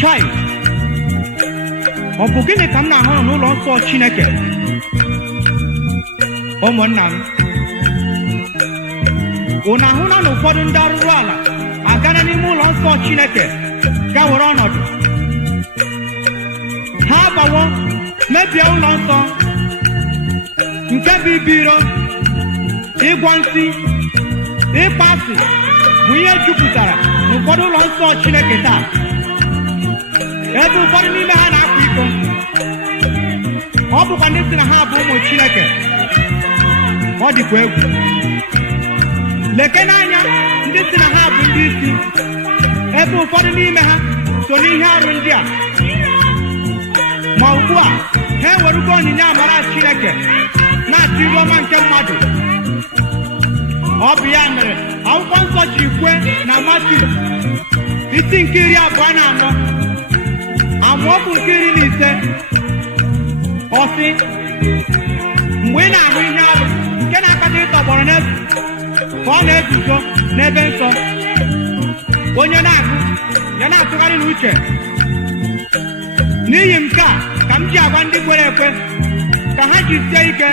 chai ọ bụ gịnị ka m na-ahụ n'ụlọ nsọ Chineke? Ụmụnna m, unu ahụla na ụfọdụ ndị arụrụ ala agara n'ime ụlọ nsọ Chineke ga were ọnọdụ ha agbawo mebie ụlọ nsọ, nke bụ ibu iro, ịgwọ nsị, ịkpa asị bụ ihe jupụtara n'ụfọdụ ụlọ nsọ Chineke taa, ebe ụfọdụ n'ime ha na-akwa iko. Ọ bụkwa ndị sị na ha bụ ụmụ Chineke. Ọ dịkwa egwu. Leke n'anya ndị sị na ha bụ ndị isi, ebe ụfọdụ n'ime ha so n'ihe arụ ndị a. Ma ugbu a ha ewerugo onyinye amara Chineke na-achọ iru ọma nke mmadụ. Ọ bụ ya mere akwụkwọ nsọ ji kwe na Matiu isi nke 24 amaokwu nke 15 ọ sị, mgbe ị na-ahụ ihe arụ nke na-akpata ịtọgbọrọ n'efu ka ọ na-eguzo n'ebe nsọ, onye na-agụ ya na-atụgharị n'uche. N'ihi nke a ka m ji agwa ndị kwere ekwe ka ha jisie ike,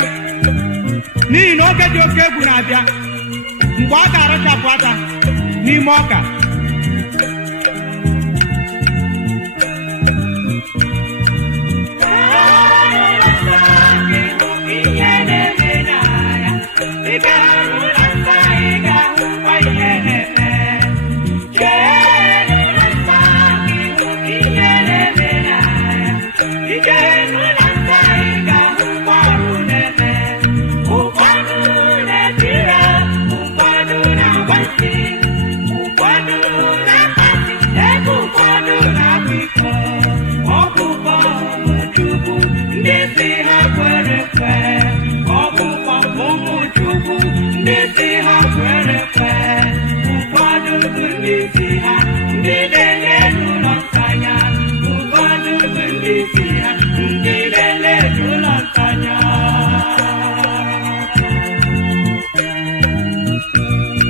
n'ihi na oge dị oke egwu na-abịa mgbe a ga-arachapụ aka n'ime ọka.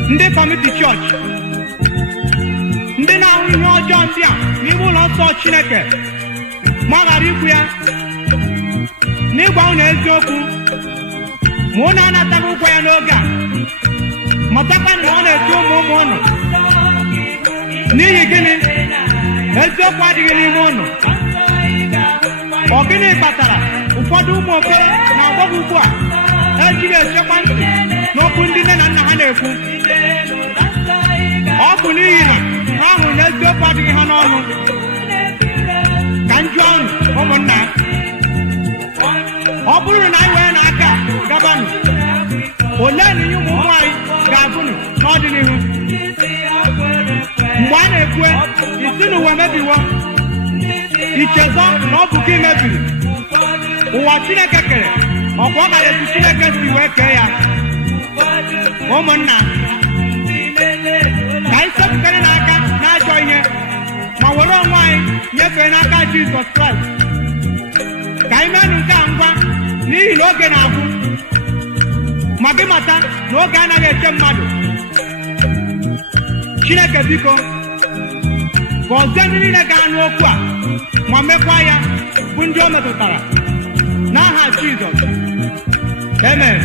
Ndị Community Church, ndị na-ahụ ihe ọjọọ ndị a n'ime ụlọ nsọ Chineke ma ọ ghara ikwu ya n'ịgwa unu eziokwu, ma unu anataghị ụgwọ ya n'oge a, matakwa na ọ na-eti ụmụ unu. N'ihi gịnị? Eziokwu adịghị n'ime unu. Ọ gịnị kpatara ụfọdụ ụmụ okoro na agbọghọ ugbu a ejighị echekwa ntị n'okwu ndị nne na nna ha na-ekwu? Ọ bụ n'ihi na ha hụrụ na eziokwu adịghị ha n'ọnụ. Ka m jụọ unu, ụmụnna, ọ bụrụ na anyị wee n'aka gabanụ, olee na ihe ụmụ nwaanyị ga-abụnụ n'ọdịnihu? Mgbe a na-ekwe isi n'ụwa mebiwo, ichezọ na ọ bụ gị mebiri ụwa Chineke kere, ọkwa ọ gara etu Chineke si wee kee ya. Ụmụnna, ka anyị sepụkarị n'aka n'ajọ ihe ma were onwe anyị nyefee n'aka Jizọs Kraịst. Ka anyị menụ nke a ngwa, n'ihi na oge na-agwụ. Ma gị mata na oge anaghị eche mmadụ. Chineke biko gọzie ndị niile ga-anụ okwu a ma mekwa ya bụ ndị o metụtara, n'aha Jizọs, amen.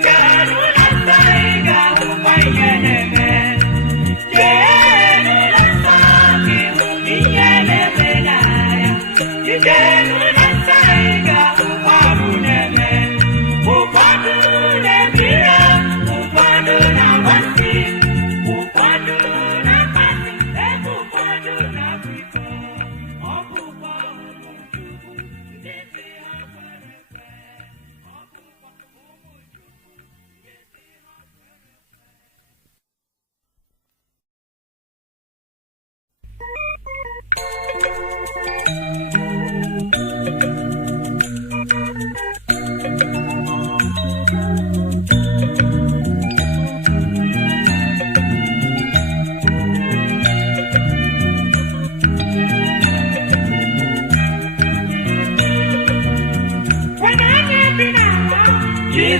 God.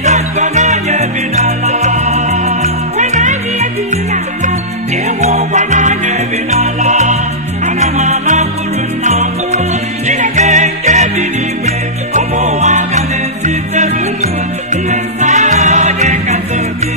Jizọs bụ n'onye bi n'ala. Ịnwụ ụgwọ n'onye bi n'ala. Ana m alakwuru nna m. Chineke nke bi n'igwe, ụmụ ụwa ga na-ezitere unu ihe nsọ onye kasị obi.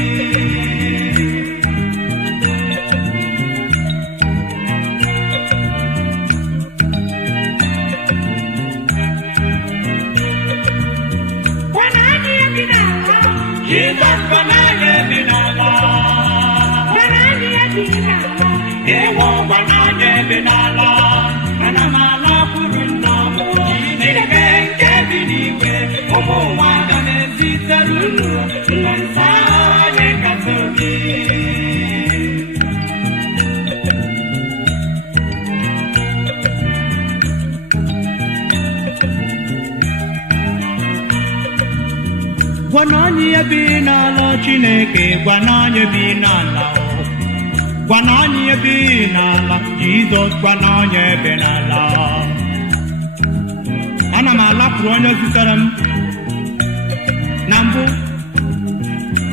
Jizọs bụ n'onye bi n'ala. Ịnwụ ụgwọ n'onye bi n'ala. Ana m alakwuru nna m. Chineke nke bi n'igwe, ụmụ ụwa ga na-ezitere unu ihe nsọ onye kasị obi. Gwa na onye bi n'ala Chineke, gwa na onye bi n'ala. Gwa na onye bi n'ala Jizọs, gwa na onye bi n'ala. Ana m alapụrụ onye zutere m na mbụ.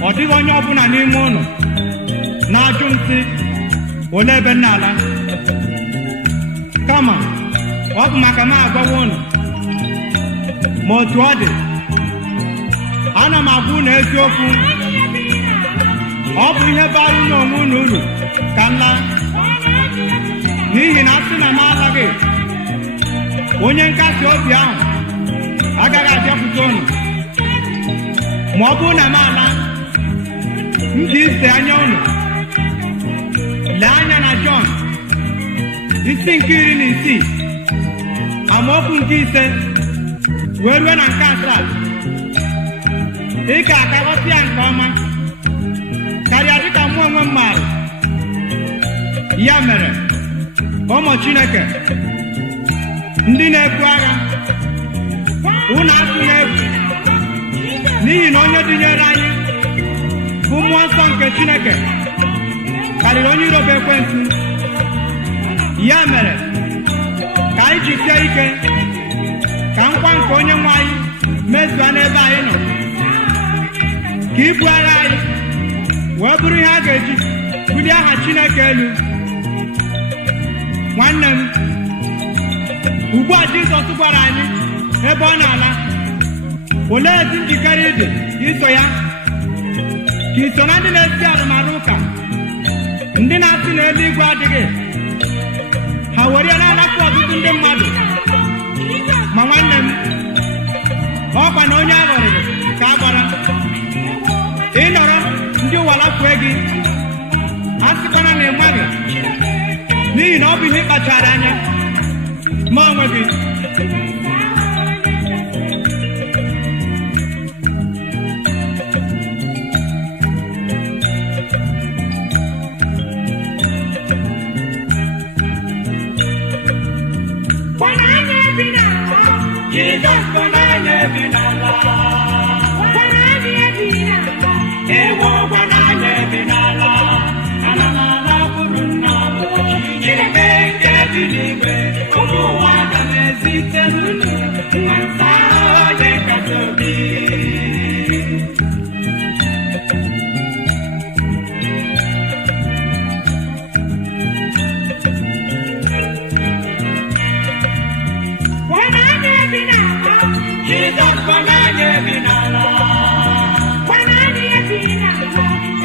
Ọ dịghị onye ọbụla n'ime ụnụ na-ajụ m sị olee ebe m na-ala, kama ọ bụ maka m agwawa ụnụ ma otu ọ dị. Ana m agwa unu eziokwu, ọ bụ ihe bara unu onwe unu uru ka m laa. N'ihi na asị na m alaghị, onye nkasi obi ahụ agaghị abịakwute unu. Ma ọ bụrụ na m ala, m ji ise anya unu lee anya na Jọn isi nke 16 amaokwu nke 5 wee rue na nke 7. Ị ga-akaghọta ya nke ọma karịa dịka mụ onwe m maara. Ya mere, ụmụ Chineke ndị na-ebu agha, unu atụla egwu, n'ihi na onye dịnyere anyị bụ mmụọ nsọ nke Chineke karịrị onye iro bụ ekwensu. Ya mere, ka anyị jisie ike ka nkwa nke onye nwe anyị mezuo n'ebe anyị nọ, ka ibu agha anyị wee bụrụ ihe a ga-eji bulie aha Chineke elu. Nwanne m, ugbu a Jizọs gwara anyị ebe ọ na-ala. Olee ezi njikere ịdị iso ya? Ka iso na ndị na-esi arụmarụ ụka, ndị na-asị na eluigwe adịghị, ha were ya na-anapụ ọtụtụ ndị mmadụ? Ma nwanne m, ọkwa na onye agọrịrị ka a gbara. Ịnọrọ ndị ụwa lakwue gị, a sịkwana na ị maghị, n'ihi na ọ bụ ihe ịkpachara anya ma onwe gị. Jizọs bụ n'onye bi n'ala. Ịnwụ ụgwọ n'onye bi n'ala. Ana m alakwuru nna m. Chineke nke bi n'igwe, ụmụ ụwa ga na-ezitere unu ihe nsọ onye kasị obi. Jizọs bụ n'onye bi n'ala.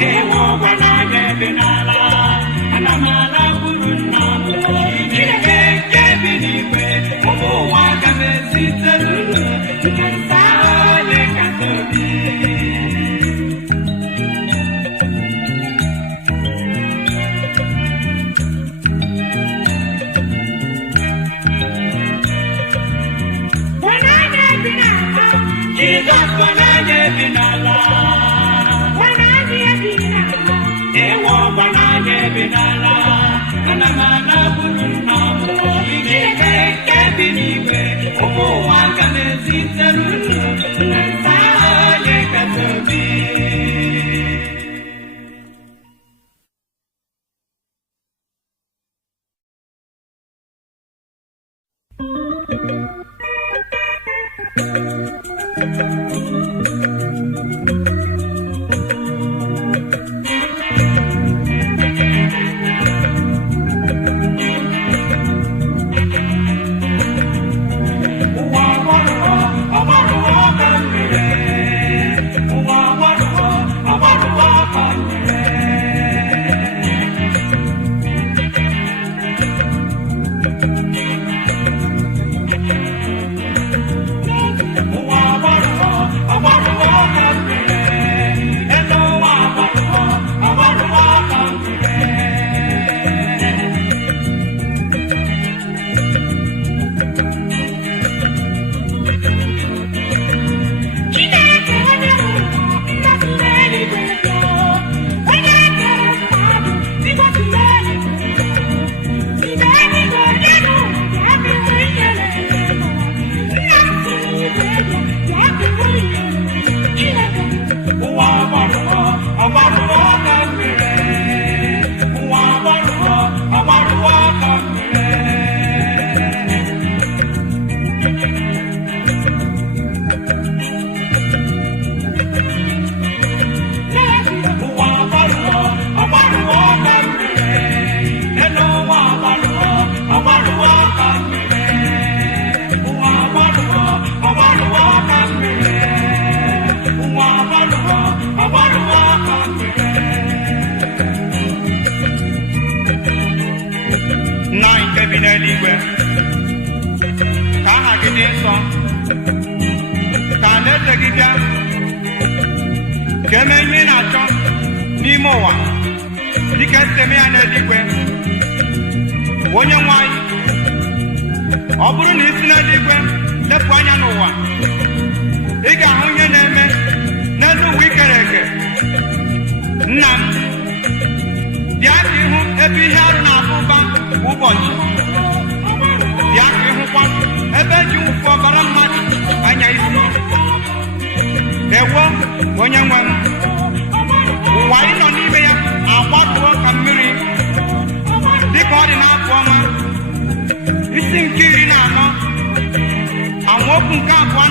Ịnwụ ụgwọ n'onye bi n'ala. Ana m alakwuru nna m. Chineke nke bi n'igwe, ụmụ ụwa ga na-ezitere unu ihe nsọ onye kasị obi. Jizọs bụ n'onye bi n'ala. Ịnwụ ụgwọ n'onye bi n'ala. Ana m alakwuru nna m. Chineke nke bi n'igwe, ụmụ ụwa ga na-ezitere unu ihe nsọ onye kasị obi. nna nke bi n'eluigwe, ka aha gị dị nsọ, ka alaeze gị bịa, ka eme ihe ị na-achọ n'ime ụwa dịka esi eme ya n'eluigwe. Onye nwe anyị, ọ bụrụ na isi n'eluigwe lepụ anya n'ụwa, ị ga-ahụ ihe na-eme n'elu ụwa ikere eke. Nna m, bịa ka ịhụ ebe ihe arụ na-aba ụba kwa ụbọchị. Bịa ka ịhụkwa ebe eji mwụfu ọbara mmadụ anya isi. Ewo onye nwe m, ụwa anyị nọ n'ime ya agbatuo ka mmiri, dịka ọ dị n'afọ ọma isi nke 14 amaokwu nke 2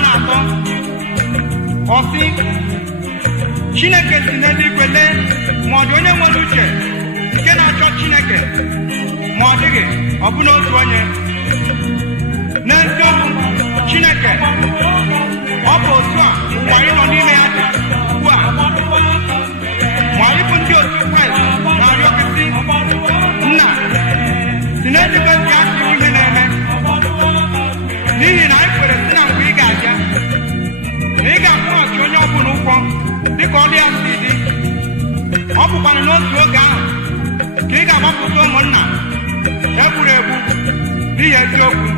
ọ sị, Chineke si n'eluigwe lee ma ọ dị onye nwere uche nke na-achọ Chineke, ma ọ dịghị ọbụna otu onye. N'eziokwu, Chineke, ọ bụ otu a ụwa anyị nọ n'ime ya dị ugbu a. Ma anyị bụ ndị otu Kraịst na-arịọ gị sị, Nna, si n'eluigwe bịa ka ịhụ ihe na-eme, n'ihi na anyị kwere sị na mgbe ị ga-abịa na ị ga-akwụghachi onye ọbụla ụgwọ dịka ọrụ ya si dị. Ọ bụkwana n'otu oge ahụ ka ị ga-agbapụta ụmụnna egburu egbu n'ihi eziokwu.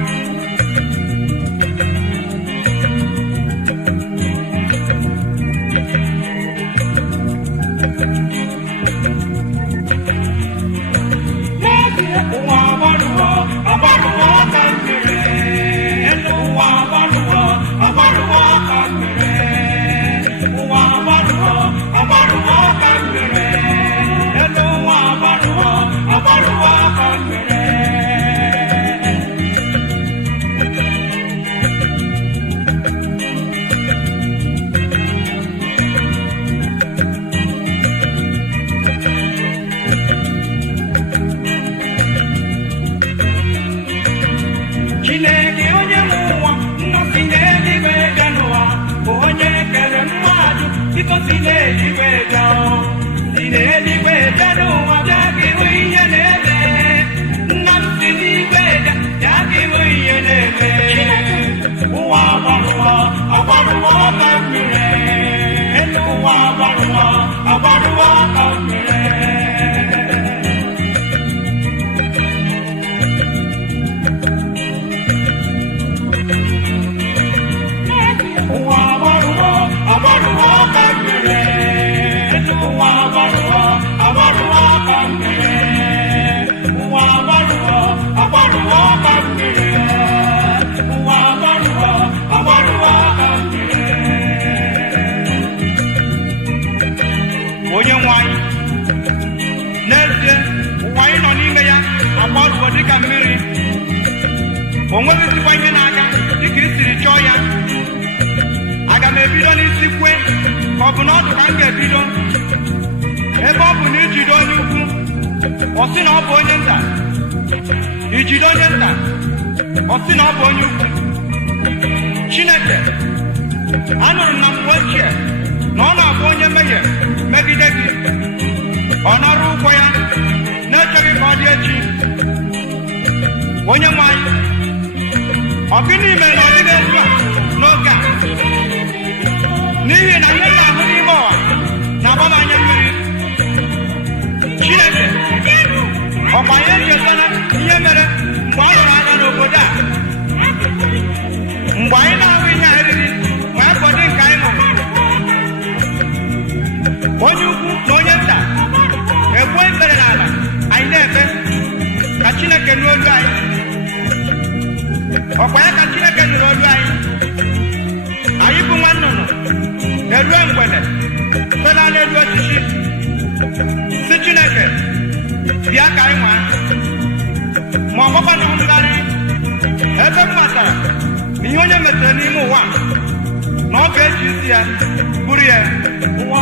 Chineke onye nwe ụwa, nna si n'eluigwe bịa n'ụwa, bụ onye kere mmadụ, biko si n'eluigwe bịa, si n'eluigwe bịa n'ụwa, bịa ka ịhụ ihe na-eme. Nna m si n'igwe bịa, bịa ka ịhụ ihe na-eme. Ụwa agbarụọ ka mmiri, elu ụwa agbarụọ ka mmiri. Onye nwe anyị, n'ezie ụwa anyị nọ n'ime ya agbarụọ dịka mmiri. O nweghịzikwa ihe na-aga dịka i siri chọọ ya. Aga m ebido n'isi kwe ka ọ bụ na ọdụ ka m ga-ebido? Ebe ọ bụ na ijide onye ukwu, ọ sị na ọ bụ onye nta. Ijide onye nta, ọ sị na ọ bụ onye ukwu. Chineke, anụrụ m na mgbe ochie na ọ na-abụ onye mmehie megide gị, ọ nara ụgwọ ya na-echeghị ka ọ dị echi. Onye nwe anyị, ọ gịnị mere na ọ dịghị etu a n'oge a? N'ihi na ihe na-ahụ n'ime ụwa na-agba m anya mmiri. Chineke, ọkwa ya echetala ihe mere mgbe a lụrụ anya n'obodo a, mgbe anyị na-ahụ ihe a eriri ma ekọdị nke anyị ṅụrụ. Onye ukwu na onye nta egbuo ikpere n'ala, anyị na-ekpe ka Chineke nụ olu anyị. Ọkwa ya ka Chineke nụrụ olu anyị. Anyị bụ nwa nnụnụ erue mgbede fela n'elu osisi, si Chineke bịa ka anyị nwaa. Ma ọ gbakwa na ngharị ebe m matara ihe onye metere n'ime ụwa na ọ ga-eji isi ya buru ya. Ụwa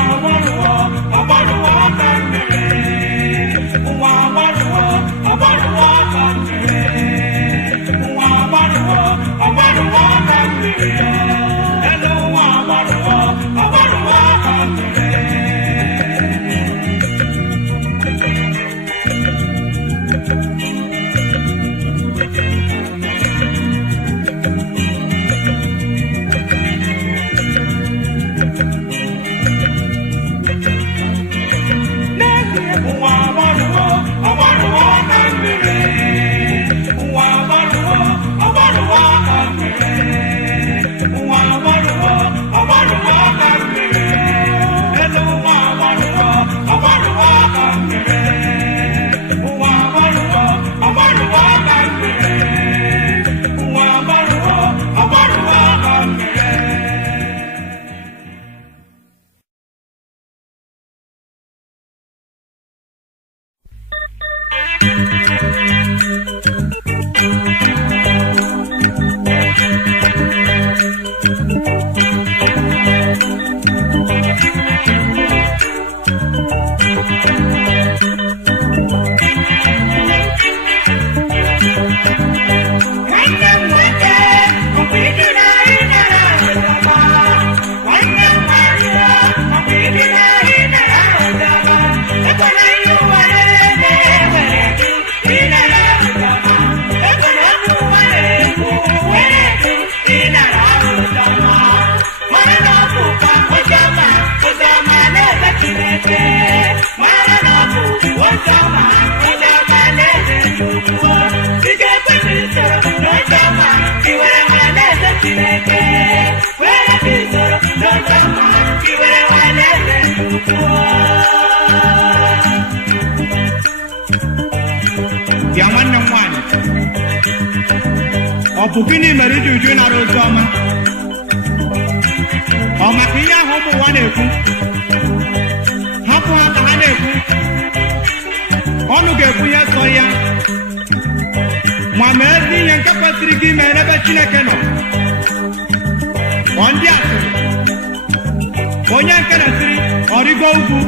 agbarụọ ka mmiri, ụwa agbarụọ ka mmiri, ụwa agbarụọ ka mmiri, elu ụwa agbarụọ ka Ya nwanne m nwaanyị, ọ bụ gịnị mere iji uju nara ozi ọma? Ọ maka ihe ahụ ụmụ ụwa na-ekwu? Hapụ ha ka ha na-ekwu, ọnụ ga-ekwu ihe sọ ya. Ma mee ezi ihe nke kwesịrị gị ime n'ebe Chineke nọ. Ọ ndị asịrị, onye nke na-esiri ọrịgo ugwu,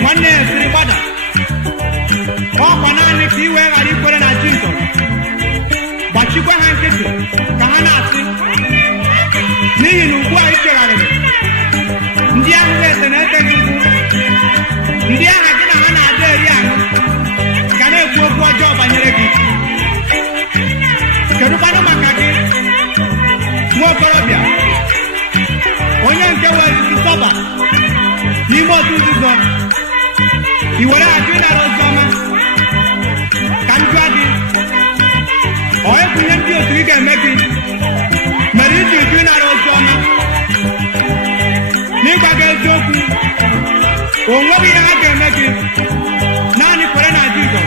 nwanne ya esiri gbada. Ọkwa naanị ka iwe ghara ikwere na Jizọs, gbachikwa ha nkịtị ka ha na-asị, n'ihi na ugbu a ị chegharịrị, ndị ahụ na-ese na-ese gị mkpu, ndị aha gị na ha na-ada eri ahụ ga na-ekwu okwu ọjọọ banyere gị. Kedụkwanụ maka gị, nwa okorobịa, onye nke nwere isi sọba n'ime otu nzuzo, i were ajụ ịnara ozi ọma? Ka m jụọ gị, ọ ekwu ihe ndị otu gị ga-eme gị mere iji uju ịnara ozi ọma? N'ịgwa gị eziokwu, o nweghị ihe ha ga-eme gị, naanị kwere na Jizọs.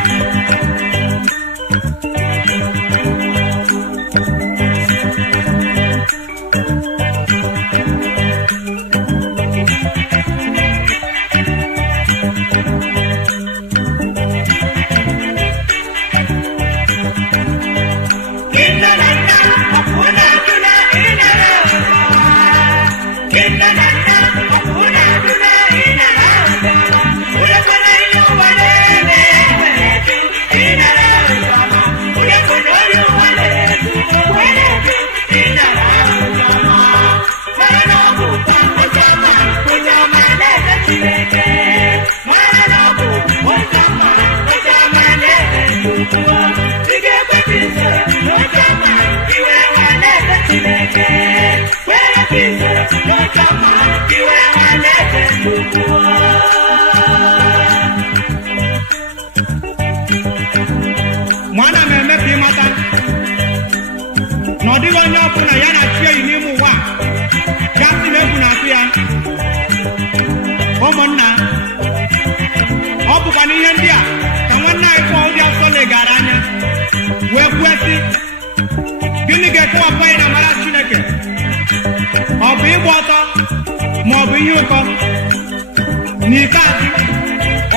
Mwana na-eme ka ịmata na ọ dịghị onye ọbụla ya na chi eyi n'ime ụwa ya sị na egwu na-atụ ya. Ụmụnna, ọ bụkwa n'ihe ndị a ka nwanne anyị Pọl dị asọ legara anya wee kwuo sị, gịnị ga-ekewapụ anyị na amara Chineke? Ọ bụ ịgba ọtọ ma ọ bụ ihe ụkọ? N'ikpeazụ,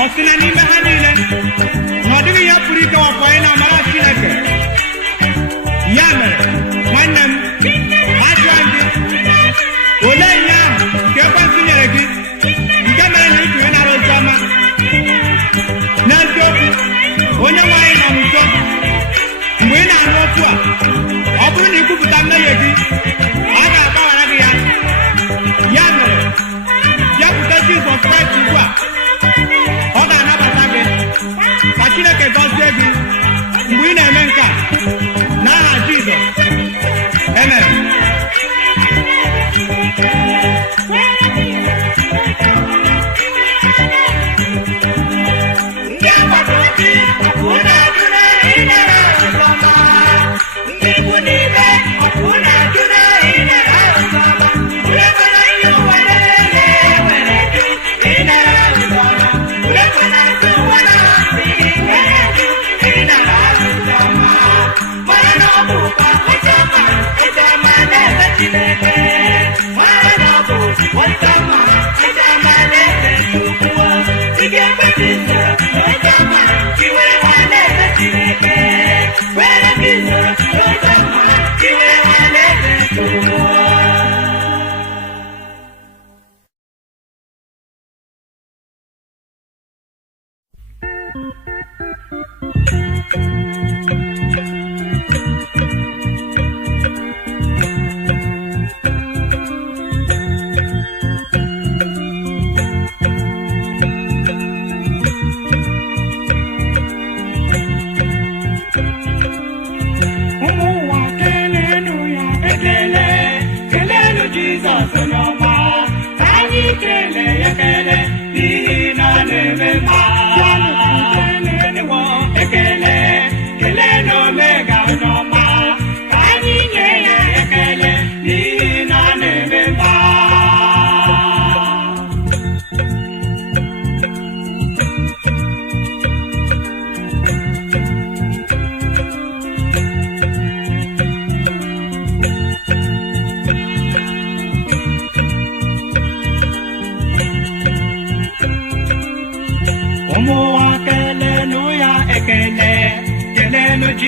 ọ sị na n'ime ha niile na ọ dịghị ihe pụrụ ikewapụ anyị na amara Chineke. Ya mere, nwanne m, ajụọ gị, olee ihe ahụ ka Ekwensu nyere gị nke mere na ịchụ ịnara ozi ọma? N'eziokwu, onye nwe anyị nọ nso. Mgbe ị na-anụ okwu a, ọ bụrụ na ikwupụta mmehie gị, a ga-agbaghara gị ya. Ya mere, bịakwute Jizọs Kraịst ugbu a, ọ ga-anabata gị. Ka Chineke gọzie gị mgbe ị na-eme nke a, n'aha Jizọs. Amen. Inara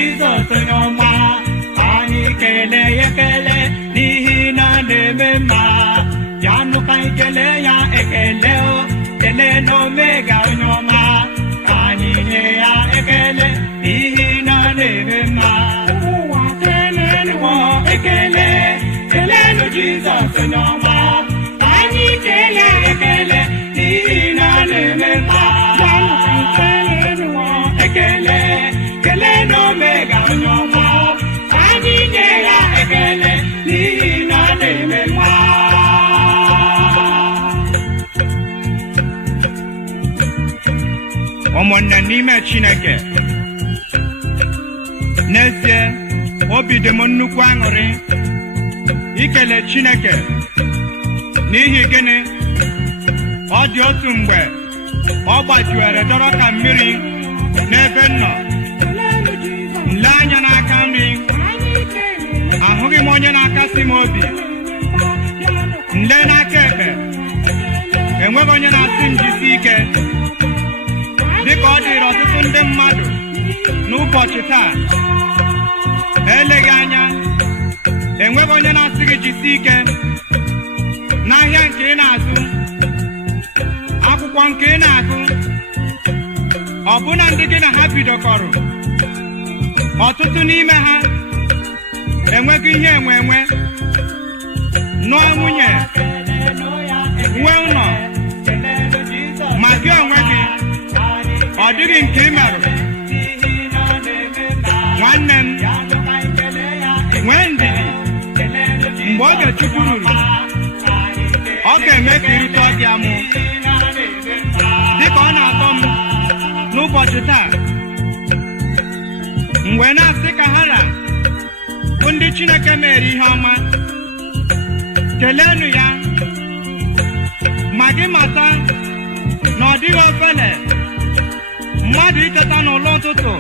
Jesus nyoma ani kele ekele n'ihi na na-eme mma ya nụ ka ekele ya ekele o kele n'omega nyoma anyị nye ya ekele n'ihi na na-eme mma ụwa kele nụọ ekele kele nụ Jesus nyoma anyị nye ya ekele n'ihi na na-eme mma ya nụ ka ekele nụọ ekele kele n'omega nyoma anyị nye ya ekele n'ihi na na-eme mma. ụmụnne n'ime Chineke, n'ezie obi dị m nnukwu aṅụrị ikele Chineke n'ihi gịnị? Ọ dị otu mgbe ọ gbajuere dọrọ ka mmiri n'ebe m nọ. Nle anya n'aka nri, ahụghị m onye na-akasị m obi. Nle n'aka ekpe, enweghị onye na-asị m jisie ike, dịka ọ dịrị ọtụtụ ndị mmadụ n'ụbọchị taa. Eleghị anya, enweghị onye na-asị gị jisie ike n'ahịa nke ị na-azụ, akwụkwọ nke ị na-agụ, ọbụna ndị gị na ha bidokọrọ. Ọtụtụ n'ime ha enweghị ihe enwe, nụọ nwunye, nwee ụlọ, ma gị onwe gị ọ dịghị nke ị merụ. Nwanne m, nwee ndidi. Mgbe oge Chukwu ruru, ọ ga-eme ka irute ọdị amụ dịka ọ na-atọ m n'ụbọchị taa. Mgbe na-asị ka ha ra bụ ndị Chineke mere ihe ọma, keleenụ ya. Ma gị mata na ọ dịghị ofele mmadụ iteta n'ụlọ ụtụtụ.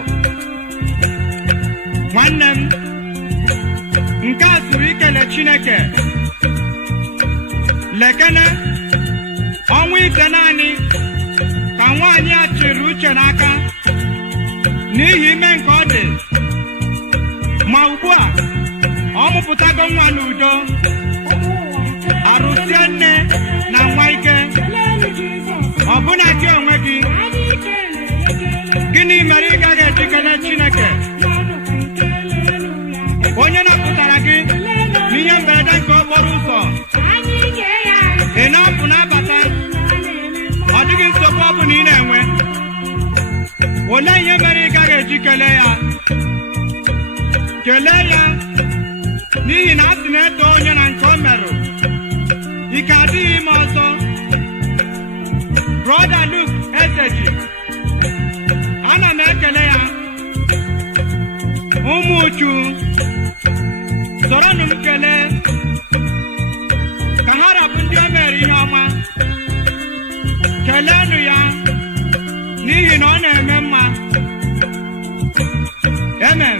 Nwanne m, nke a sụrụ ikele Chineke. Lekene ọnwa ite naanị ka nwaanyị a chịrị uche n'aka n'ihi ime nke ọ dị, ma ugbu a ọ mụpụtago nwa n'udo, arụsie nne na nwa ike. Ọbụna gị onwe gị, gịnị mere ị gaghị ejikere Chineke, onye napụtara gị n'ihe mberede nke okporo ụzọ? Ị na-apụ na-abata, ọ dịghị nsogbu ọ bụla ị na-enwe. Olee ihe mere ị gaghị eji kelee ya? Kelee ya n'ihi na a sị na-eto onye na nke o merụ, ike adịghị ime ọzọ. Brọda Luke Ezeji, ana m ekele ya. Ụmụ uchu, soronụ m kelee ka ha rapụ ndị o mere ihe ọma. Keleenụ ya n'ihi na ọ na-eme mma. Amen.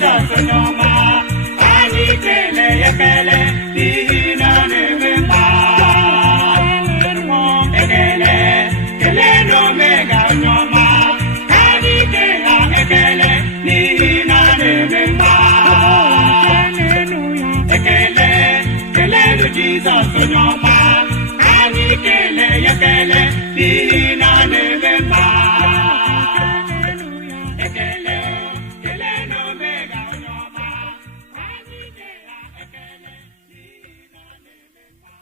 Jizọs onye ọma, anyị kelee ya ekele n'ihi na ọ na-eme mma. Ekele, kelee na omega onye ọma, anyị kelee ekele n'ihi na ọ na-eme mma. Ekele, kelee na Jizọs onye ọma, anyị kelee ya ekele n'ihi na ọ na-eme mma. Ekele, kelee na omega onye ọma, anyị kelee ekele n'ihi na ọ na-eme mma.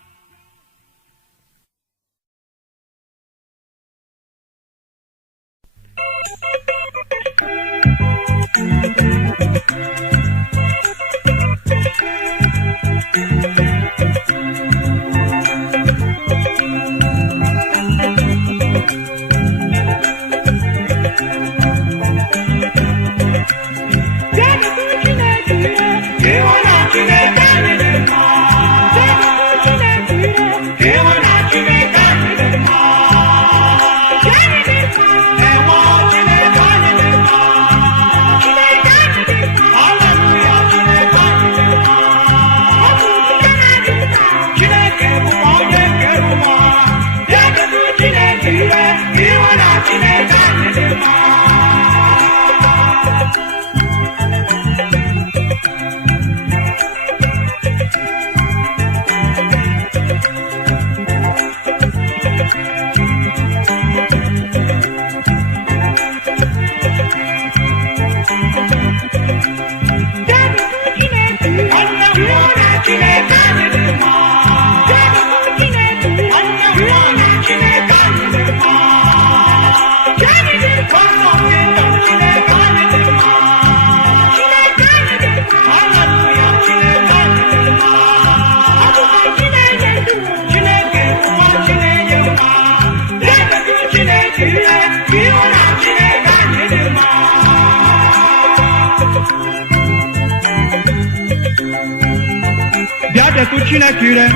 bịa detụ Chineke ire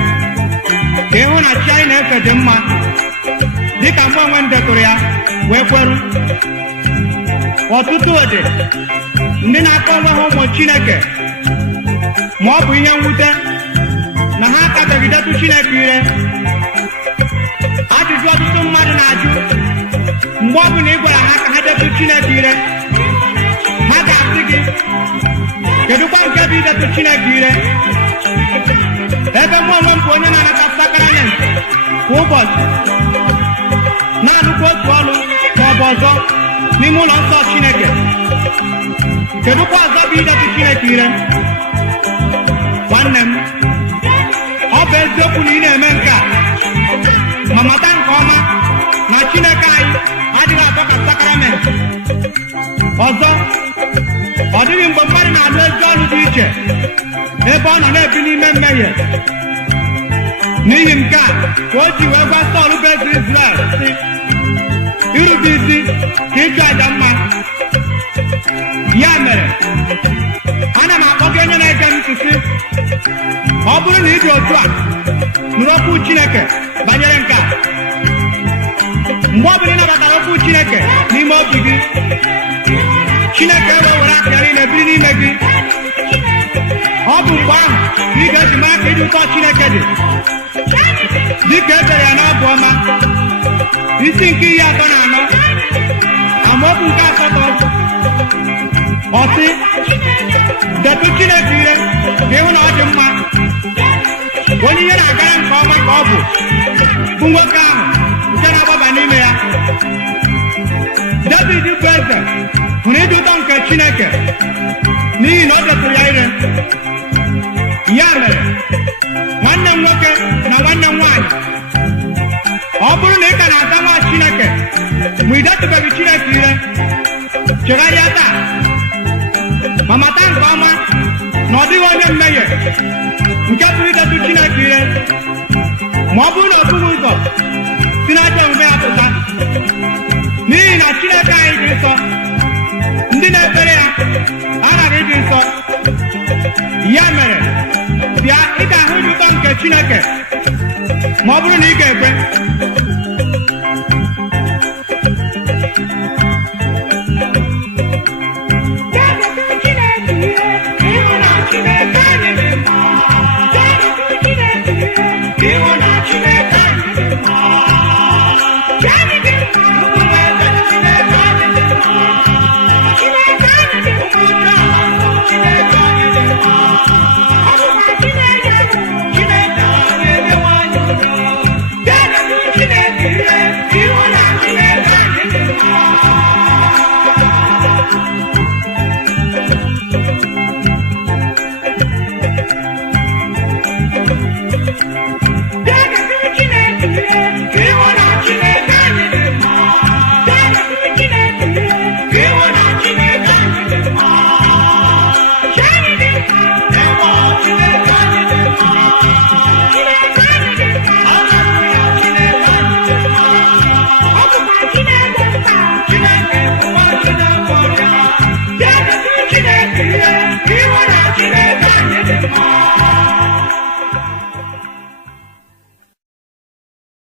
ka ịhụ na chi anyị na-efe dị mma dịka mgbe onwe m detụrụ ya wee kweru. Ọtụtụ ụdị ndị na-akọ onwe ha ụmụ Chineke, ma ọ bụ ihe mwute na ha akabeghị detụ Chineke ire. Ajụjụ ọtụtụ mmadụ na-ajụ mgbe ọ bụla ị gwara ha ka ha detụ Chineke ire, ha ga-asị gị kedụkwa nke bụ idetụ Chineke ire, ebe mụ onwe m bụ onye na-anata sakrament kwa ụbọchị, na-alụkwa otu ọlụ ma ọ bụ ọzọ n'ime ụlọ nsọ Chineke. Kedụkwa ọzọ bụ idetụ Chineke ire? Nwanne m, ọ bụ eziokwu na ị na-eme nke a, ma mata nke ọma na Chineke anyị adịghị atọ ka sakrament. Ọzọ, ọ dịghị mgbe mmadụ na-alụ ezi ọrụ dị iche ebe ọ nọ na-ebi n'ime mmehie. N'ihi nke a ka o ji wee gwa Sọl bụ eze Izrel sị, irube isi ka ịchụ aja mma. Ya mere, ana m akpọ gị onye na-ege m ntị sị, ọ bụrụ na ị dị otu a, nụrụ okwu Chineke banyere nke a. Mgbe ọ bụla ị nabatara okwu Chineke n'ime obi gị, Chineke wee were aka ya niile biri n'ime gị. Ọ bụ mgbe ahụ ka ị ga-eji mara ka ịdị ụtọ Chineke dị, dịka e dere ya n'Abụ Ọma isi nke 34 amaokwu nke 8. Ọ sị, detụ Chineke ire ka ịhụ na ọ dị mma. Onye ihe na-agara nke ọma ka ọ bụ nwoke ahụ nke na-agbaba n'ime ya. David bụ eze hụrụ ịdị ụtọ nke Chineke n'ihi na ọ detụrụ ya ire. Ya mere, nwanne m nwoke na nwanne m nwaanyị, ọ bụrụ na ị ka na-ata nwa Chineke ma ị detụbeghị Chineke ire, chegharịa taa ma mata nke ọma na ọ dịghị onye mmehie nke pụrụ idetụ Chineke ire ma ọ bụrụ na ọ bụghị ụzọ si n'ajọ omume ya pụta. N'ihi na Chineke anyị dị nsọ, ndị na-ekpere ya aghaghị ịdị nsọ. Ya mere, bịa, ị ga-ahụ ịdị ụtọ nke Chineke ma ọ bụrụ na ị ga-ekwe.